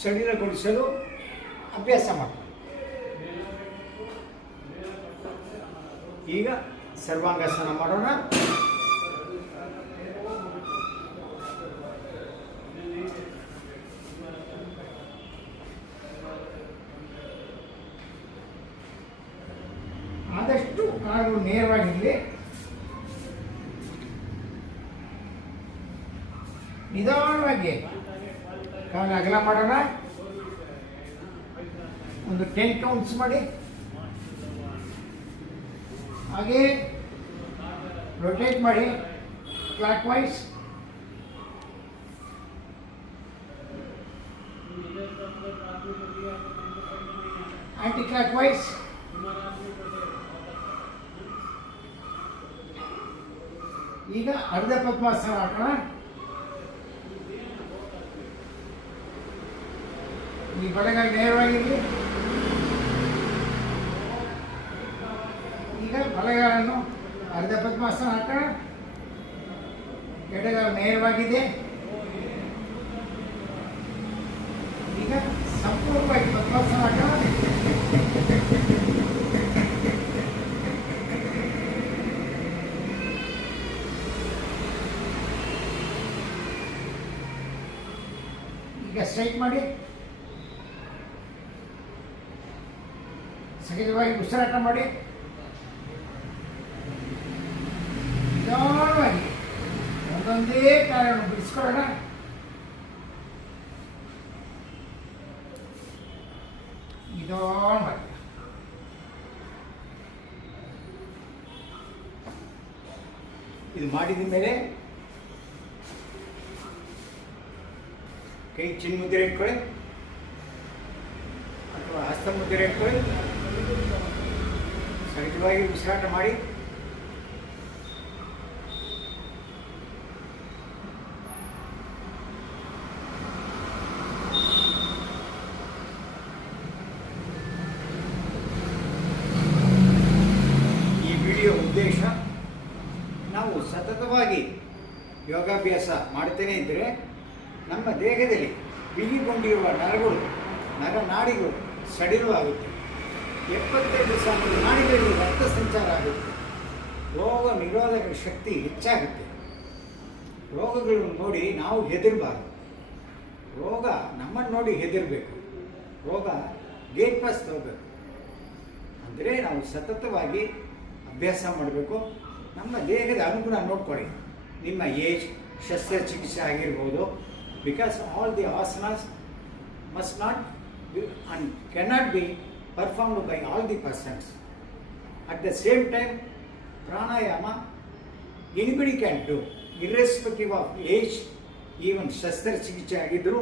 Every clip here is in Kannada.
ಸಡಿಲಗೊಳಿಸಲು ಅಭ್ಯಾಸ ಮಾಡ್ತಾರೆ. ಈಗ ಸರ್ವಾಂಗಾಸನ ಮಾಡೋಣ. ಆದಷ್ಟು ಕಾಲು ನೇರವಾಗಿರಲಿ. ನಿಧಾನವಾಗಿ ಕಾಲು ಅಗಲ ಮಾಡೋಣ. ಒಂದು 10 ಕೌಂಟ್ಸ್ ಮಾಡಿ. ಹಾಗೆ ರೊಟೇಟ್ ಮಾಡಿ clockwise. Anticlockwise. ಈಗ ಅರ್ಧ ಪದ್ಮಾಸನ ಹಾಕೋಣ. ಈ ಬಲಗಾಲ ನೇರವಾಗಿರಲಿ. ಈಗ ಬಲಗಾಲನ್ನು ಅರ್ಧ ಪದ್ಮಾಸನ ಹಾಕೋಣ. ಎಡಗಾಲ ನೇರವಾಗಿದೆ. ಈಗ ಸಂಪೂರ್ಣವಾಗಿ ಪದ್ಮಾಸನ ಹಾಕೋಣ. ಈಗ ಸ್ಟ್ರೈಟ್ ಮಾಡಿ. ಸಹಜವಾಗಿ ಉಸಿರಾಟ ಮಾಡಿ. ನಿಧಾನವಾಗಿ ಒಂದೊಂದೇ ಕಾಲನ್ನು ಬಿಡಿಸ್ಕೊಳ್ಳೋಣ. ನಿಧಾನವಾಗಿ ಇದು ಮಾಡಿದ ಮೇಲೆ ಕೈ ಚಿನ್ನ ಮುದ್ರೆ ಇಟ್ಕೊಳ್ಳಿ ಅಥವಾ ಹಸ್ತ ಮುದ್ರೆ ಇಟ್ಕೊಳ್ಳಿ. ಸಹಜವಾಗಿ ಉಸಿರಾಟ ಮಾಡಿ. ಈ ವಿಡಿಯೋ ಉದ್ದೇಶ, ನಾವು ಸತತವಾಗಿ ಯೋಗಾಭ್ಯಾಸ ಮಾಡ್ತೇನೆ ಇದ್ದರೆ ನಮ್ಮ ದೇಹದಲ್ಲಿ ಬಿಗಿಗೊಂಡಿರುವ ನರನಾಡಿಗಳು ಸಡಿಲವಾಗುತ್ತೆ. 75% ನಾಡಿಗಳಲ್ಲಿ ರಕ್ತ ಸಂಚಾರ ಆಗುತ್ತೆ. ರೋಗ ನಿರೋಧಕ ಶಕ್ತಿ ಹೆಚ್ಚಾಗುತ್ತೆ. ರೋಗಗಳನ್ನು ನೋಡಿ ನಾವು ಹೆದರಬಾರ್ದು. ರೋಗ ನಮ್ಮನ್ನು ನೋಡಿ ಹೆದರಬೇಕು. ರೋಗ ಗೇಟ್ ಪಾಸ್ ತಗೋಬೇಕು. ಅಂದರೆ ನಾವು ಸತತವಾಗಿ ಅಭ್ಯಾಸ ಮಾಡಬೇಕು. ನಮ್ಮ ದೇಹದ ಅನುಗುಣ ನೋಡ್ಕೊಳ್ಳಿ. ನಿಮ್ಮ ಏಜ್, ಶಸ್ತ್ರಚಿಕಿತ್ಸೆ ಆಗಿರ್ಬೋದು. Because all the asanas must not and cannot be performed by all the persons. At the same time, pranayama anybody can do, irrespective of age. Even ಶಸ್ತ್ರಚಿಕಿತ್ಸೆ ಆಗಿದ್ದರೂ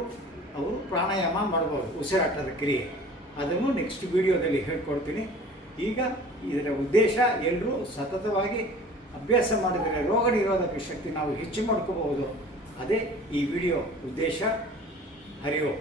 ಅವರು ಪ್ರಾಣಾಯಾಮ ಮಾಡ್ಬೋದು, ಉಸಿರಾಟದ ಕ್ರಿಯೆ. ಅದನ್ನು ನೆಕ್ಸ್ಟ್ ವಿಡಿಯೋದಲ್ಲಿ ಹೇಳ್ಕೊಡ್ತೀನಿ. ಈಗ ಇದರ ಉದ್ದೇಶ, ಎಲ್ಲರೂ ಸತತವಾಗಿ ಅಭ್ಯಾಸ ಮಾಡಿದರೆ ರೋಗ ನಿರೋಧಕ ಶಕ್ತಿ ನಾವು ಹೆಚ್ಚು ಮಾಡ್ಕೋಬಹುದು. ಅದೇ ಈ ವಿಡಿಯೋ ಉದ್ದೇಶ. ಹರಿ ಓಂ.